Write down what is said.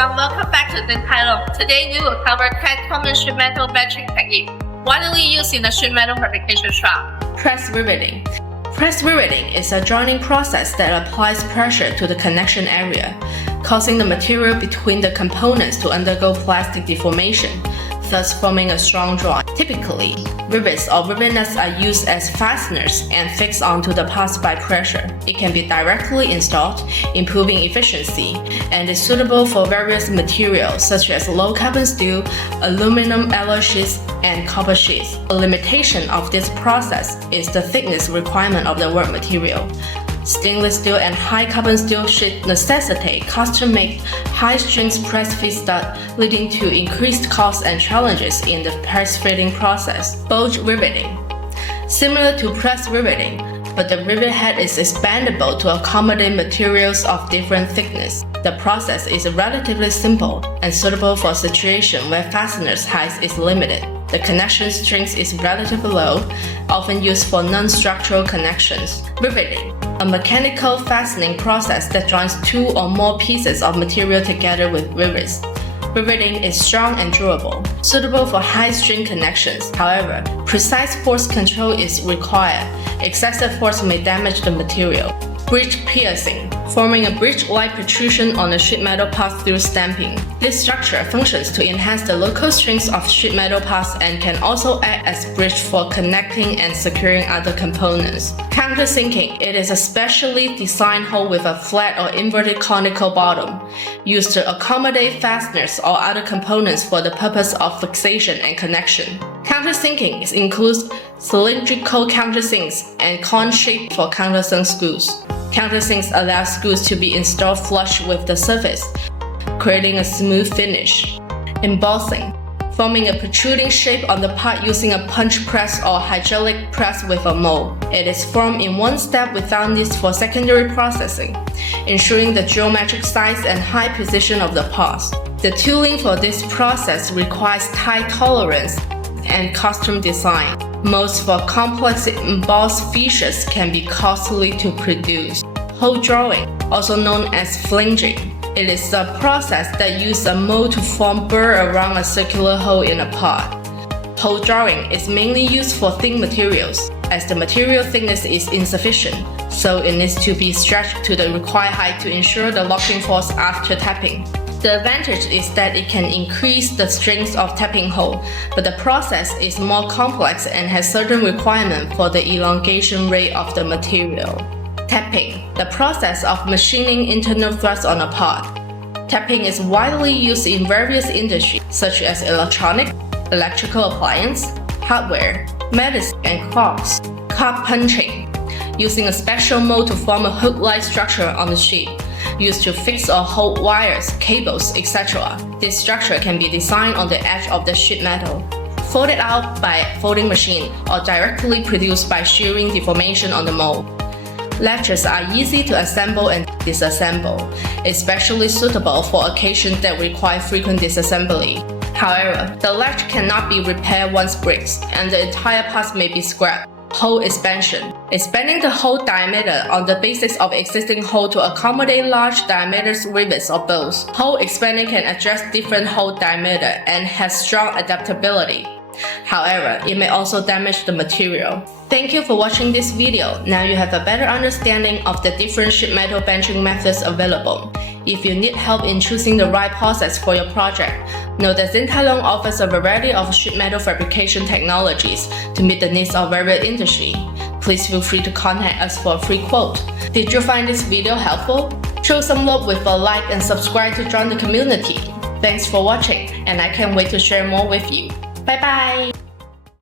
everyone, welcome back to Zintilon. Today we will cover 10 common sheet metal benching techniques widely used in the sheet metal fabrication shop. Press riveting. Press riveting is a joining process that applies pressure to the connection area, causing the material between the components to undergo plastic deformation, thus forming a strong joint. Typically, rivets or rivet nuts are used as fasteners and fixed onto the parts by pressure. It can be directly installed, improving efficiency, and is suitable for various materials such as low carbon steel, aluminum alloy sheets, and copper sheets. A limitation of this process is the thickness requirement of the work material. Stainless steel and high carbon steel sheet necessitate custom-made high-strength press-fit stud, leading to increased costs and challenges in the press-fitting process. Bulge riveting. Similar to press riveting, but the rivet head is expandable to accommodate materials of different thickness. The process is relatively simple and suitable for situations where fasteners' height is limited. The connection strength is relatively low, often used for non-structural connections. Riveting, a mechanical fastening process that joins two or more pieces of material together with rivets. Riveting is strong and durable, suitable for high-strength connections. However, precise force control is required. Excessive force may damage the material. Bridge piercing, forming a bridge-like protrusion on the sheet metal parts through stamping. This structure functions to enhance the local strength of sheet metal parts and can also act as bridge for connecting and securing other components. Countersinking, it is a specially designed hole with a flat or inverted conical bottom, used to accommodate fasteners or other components for the purpose of fixation and connection. Countersinking includes cylindrical countersinks and cone-shaped for countersunk screws. Countersinks allow screws to be installed flush with the surface, creating a smooth finish. Embossing, forming a protruding shape on the part using a punch press or hydraulic press with a mold. It is formed in one step without need for secondary processing, ensuring the geometric size and high precision of the parts. The tooling for this process requires tight tolerance and custom design. Most for complex embossed features can be costly to produce. Hole drawing, also known as flanging. It is a process that uses a mold to form burr around a circular hole in a part. Hole drawing is mainly used for thin materials, as the material thickness is insufficient, so it needs to be stretched to the required height to ensure the locking force after tapping. The advantage is that it can increase the strength of tapping hole, but the process is more complex and has certain requirements for the elongation rate of the material. Tapping, the process of machining internal threads on a part. Tapping is widely used in various industries such as electronic, electrical appliance, hardware, medicine, and crafts. Card punching, using a special mold to form a hook-like structure on the sheet, used to fix or hold wires, cables, etc. This structure can be designed on the edge of the sheet metal, folded out by a folding machine, or directly produced by shearing deformation on the mold. Latches are easy to assemble and disassemble, especially suitable for occasions that require frequent disassembly. However, the latch cannot be repaired once breaks, and the entire part may be scrapped. Hole expansion, expanding the hole diameter on the basis of existing hole to accommodate large diameter rivets or bolts. Hole expanding can address different hole diameter and has strong adaptability. However, it may also damage the material. Thank you for watching this video. Now you have a better understanding of the different sheet metal benching methods available. If you need help in choosing the right process for your project, know that Zintilon offers a variety of sheet metal fabrication technologies to meet the needs of various industry. Please feel free to contact us for a free quote. Did you find this video helpful? Show some love with a like and subscribe to join the community. Thanks for watching, and I can't wait to share more with you. Bye bye!